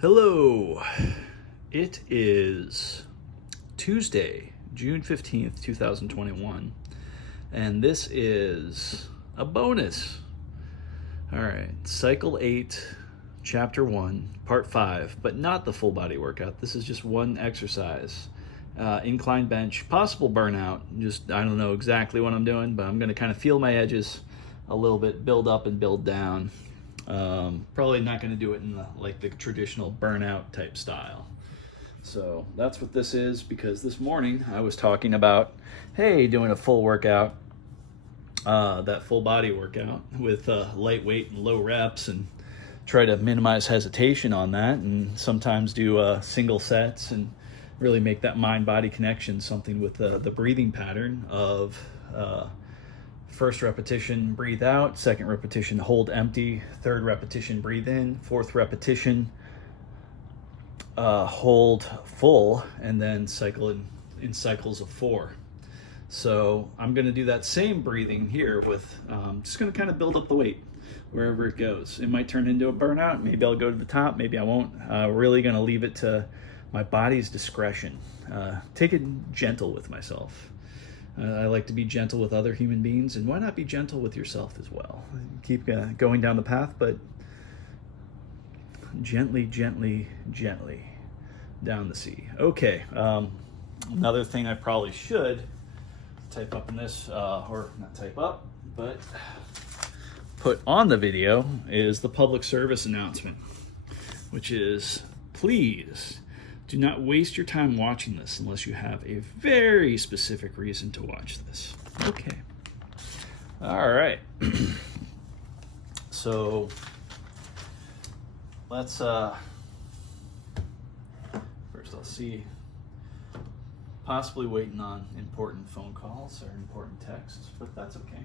Hello. It is Tuesday, June 15th, 2021, and this is a bonus. All right, Cycle 8, Chapter 1, Part 5, but not the full body workout. This is just one exercise. Incline bench, possible burnout. I don't know exactly what I'm doing, but I'm going to kind of feel my edges a little bit, build up and build down. Probably not going to do it in the traditional burnout type style. So that's what this is, because this morning I was talking about, hey, doing a full workout, that full body workout with lightweight and low reps, and try to minimize hesitation on that, and sometimes do single sets and really make that mind-body connection something with the breathing pattern of first repetition, breathe out. Second repetition, hold empty. Third repetition, breathe in. Fourth repetition, hold full, and then cycle in cycles of 4. So I'm going to do that same breathing here with just going to kind of build up the weight wherever it goes. It might turn into a burnout. Maybe I'll go to the top. Maybe I won't. Really going to leave it to my body's discretion. Take it gentle with myself. I like to be gentle with other human beings, and why not be gentle with yourself as well? Keep going down the path, but gently, gently, gently down the sea. Okay, another thing I probably should type up in this, or not type up, but put on the video is the public service announcement, which is, please do not waste your time watching this unless you have a very specific reason to watch this. Okay. All right. So let's first I'll see, possibly waiting on important phone calls or important texts, but that's okay.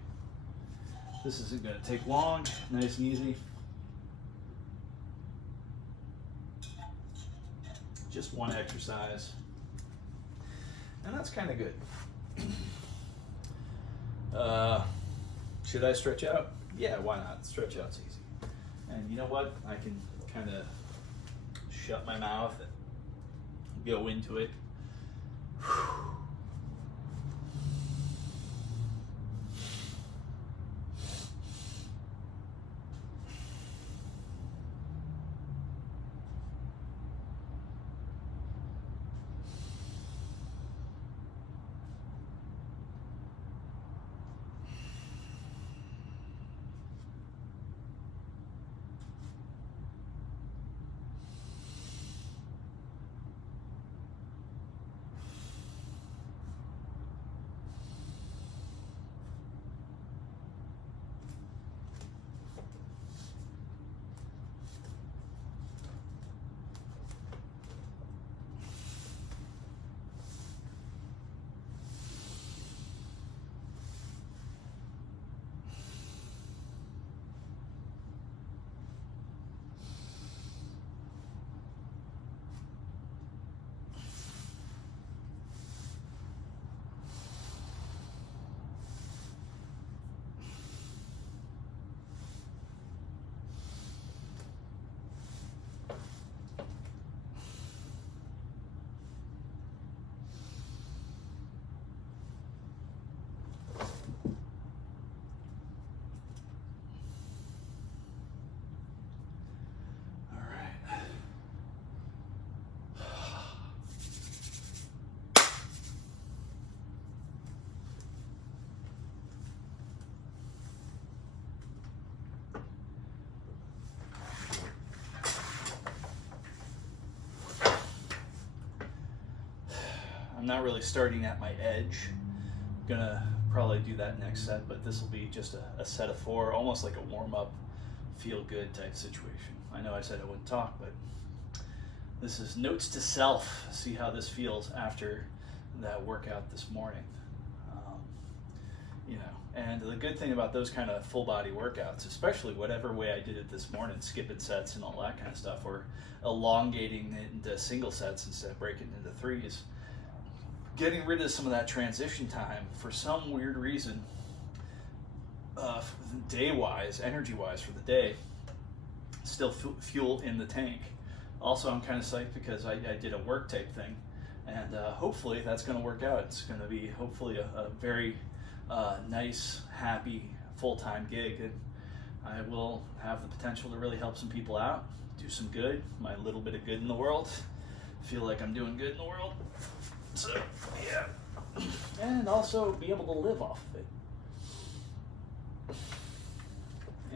This isn't going to take long, nice and easy. Just one exercise, and that's kind of good. Should I stretch out? Yeah, why not? Stretch out's easy. And you know what? I can kind of shut my mouth and go into it. I'm not really starting at my edge. I'm gonna probably do that next set, but this will be just a set of 4, almost like a warm-up, feel-good type situation. I know I said I wouldn't talk, but this is notes to self. See how this feels after that workout this morning. And the good thing about those kind of full body workouts, especially whatever way I did it this morning, skipping sets and all that kind of stuff, or elongating it into single sets instead of breaking it into 3s, getting rid of some of that transition time for some weird reason, day-wise, energy-wise for the day, still fuel in the tank Also, I'm kind of psyched because I did a work tape thing, and hopefully that's going to work out. It's going to be hopefully a very nice, happy, full-time gig, and I will have the potential to really help some people out, do some good, my little bit of good in the world. Feel like I'm doing good in the world. So, yeah. And also be able to live off of it.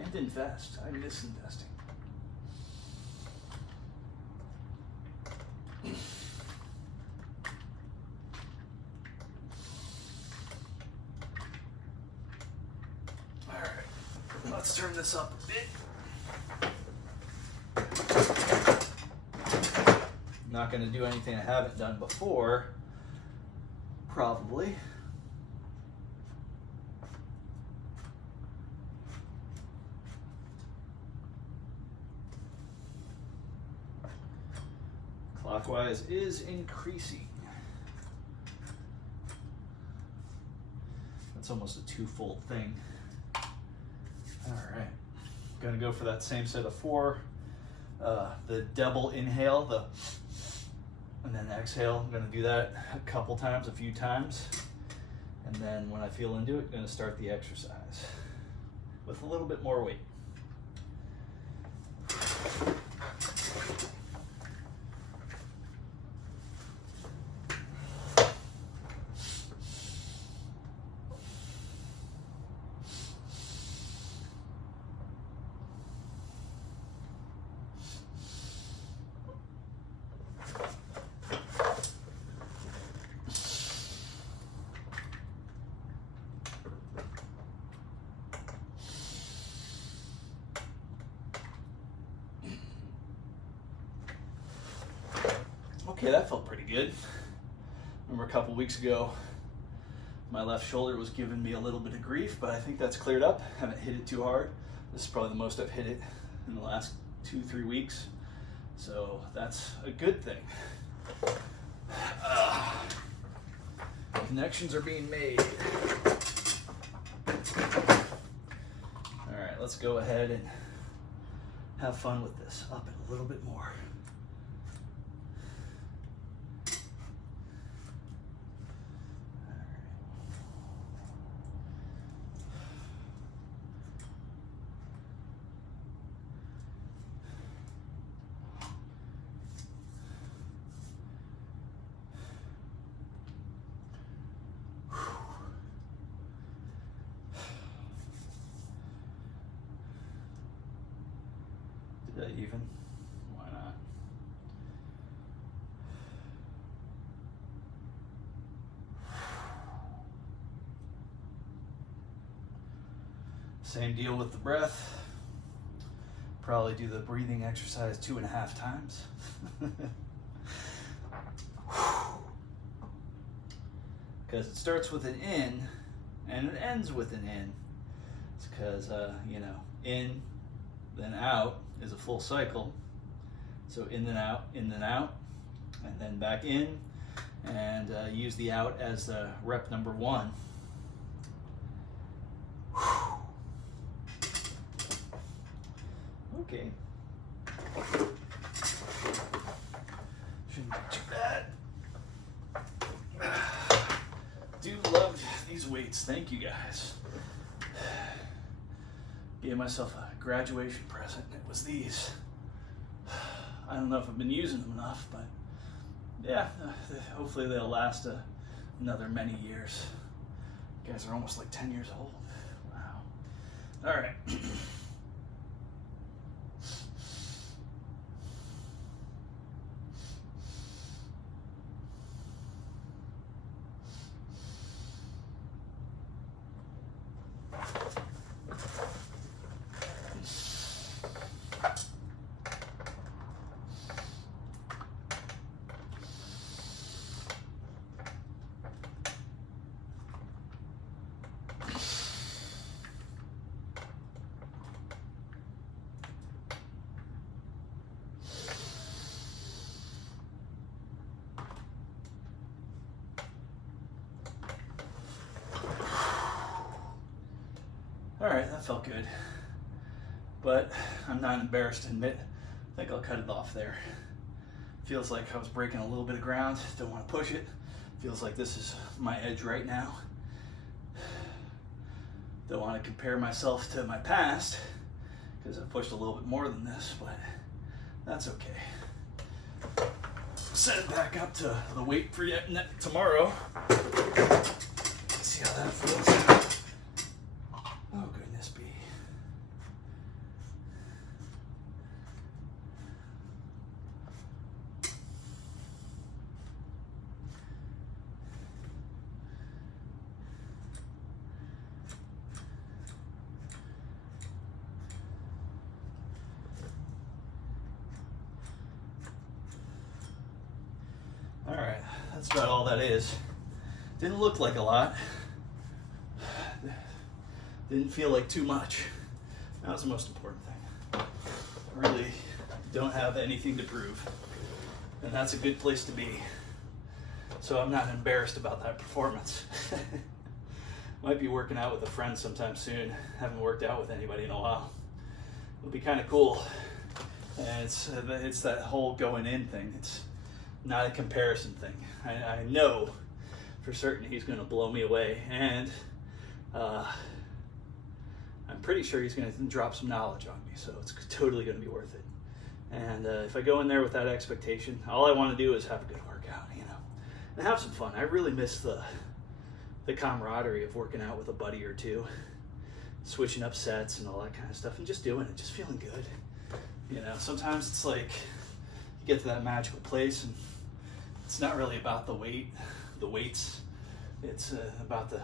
And invest. I miss investing. All right, let's turn this up a bit. Not going to do anything I haven't done before, probably. Clockwise is increasing. That's almost a two-fold thing. All right, gonna go for that same set of 4. The double inhale, and then exhale. I'm gonna do that a few times. And then when I feel into it, I'm gonna start the exercise with a little bit more weight. Okay, that felt pretty good. Remember a couple weeks ago, my left shoulder was giving me a little bit of grief, but I think that's cleared up. Haven't hit it too hard. This is probably the most I've hit it in the last 2-3 weeks. So that's a good thing. Connections are being made. All right, let's go ahead and have fun with this. Up it a little bit more. Did that even? Why not? Same deal with the breath. Probably do the breathing exercise 2.5 times. Because it starts with an in and it ends with an in. It's because, in, then out is a full cycle. So in, then out, and then back in, and use the out as rep number 1. Okay. Shouldn't be too bad. Do love these weights. Thank you guys. Gave myself a graduation present, and it was these. I don't know if I've been using them enough, but yeah, hopefully they'll last another many years. You guys are almost like 10 years old. Wow. All right. All right, that felt good, but I'm not embarrassed to admit, I think I'll cut it off there. Feels like I was breaking a little bit of ground. Don't want to push it. Feels like this is my edge right now. Don't want to compare myself to my past because I've pushed a little bit more than this, but that's okay. Set it back up to the weight for tomorrow. See how that feels. Oh, goodness me. All right, that's about all that is. Didn't look like a lot. Didn't feel like too much. That was the most important thing. I really don't have anything to prove. And that's a good place to be. So I'm not embarrassed about that performance. Might be working out with a friend sometime soon. Haven't worked out with anybody in a while. It'll be kind of cool. And it's that whole going in thing. It's not a comparison thing. I know for certain he's going to blow me away, and I'm pretty sure he's going to drop some knowledge on me, so it's totally going to be worth it. And if I go in there with that expectation, all I want to do is have a good workout, and have some fun. I really miss the camaraderie of working out with a buddy or two, switching up sets and all that kind of stuff, and just doing it, just feeling good. Sometimes it's like you get to that magical place, and it's not really about the weights. It's about the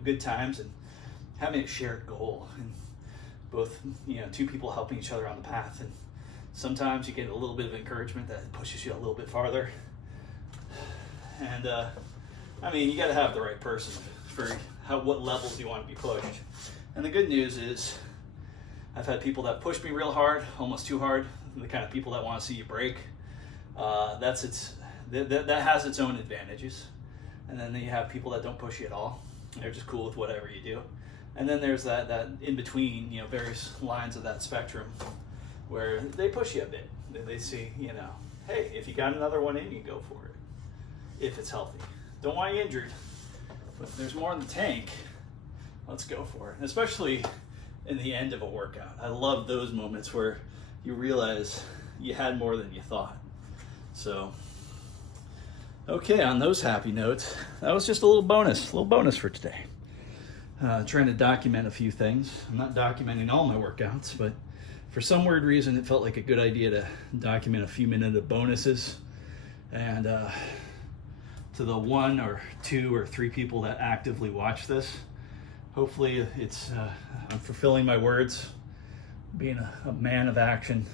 good times and having a shared goal, and both two people helping each other on the path. And sometimes you get a little bit of encouragement that pushes you a little bit farther. And you got to have the right person for what levels you want to be pushed. And the good news is, I've had people that push me real hard, almost too hard. The kind of people that want to see you break. That has its own advantages. And then you have people that don't push you at all. They're just cool with whatever you do. And then there's that in between, various lines of that spectrum where they push you a bit. They see, hey, if you got another one in, you go for it. If it's healthy. Don't want you injured. But if there's more in the tank, let's go for it. And especially in the end of a workout. I love those moments where you realize you had more than you thought. So, okay, on those happy notes, that was just a little bonus for today. Trying to document a few things. I'm not documenting all my workouts, but for some weird reason, it felt like a good idea to document a few minutes of bonuses. And to the 1 or 2 or 3 people that actively watch this, hopefully it's I'm fulfilling my words, being a man of action,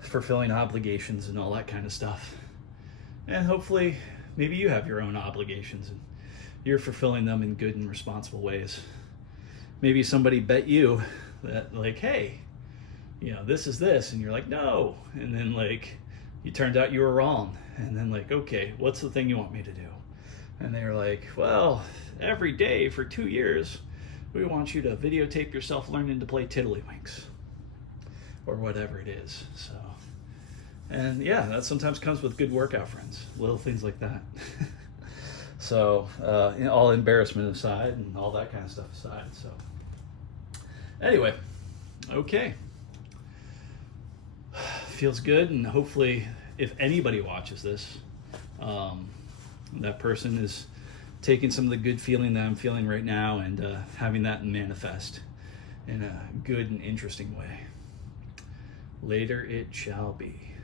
fulfilling obligations and all that kind of stuff. And hopefully maybe you have your own obligations and you're fulfilling them in good and responsible ways. Maybe somebody bet you that, like, hey, this is this, and you're like, no, and then you turned out you were wrong, and then okay, what's the thing you want me to do? And they're like, well, every day for 2 years we want you to videotape yourself learning to play Tiddlywinks or whatever it is. So, and yeah, that sometimes comes with good workout friends, little things like that. So all embarrassment aside and all that kind of stuff aside. So anyway, okay, feels good. And hopefully if anybody watches this, that person is taking some of the good feeling that I'm feeling right now and having that manifest in a good and interesting way. Later it shall be.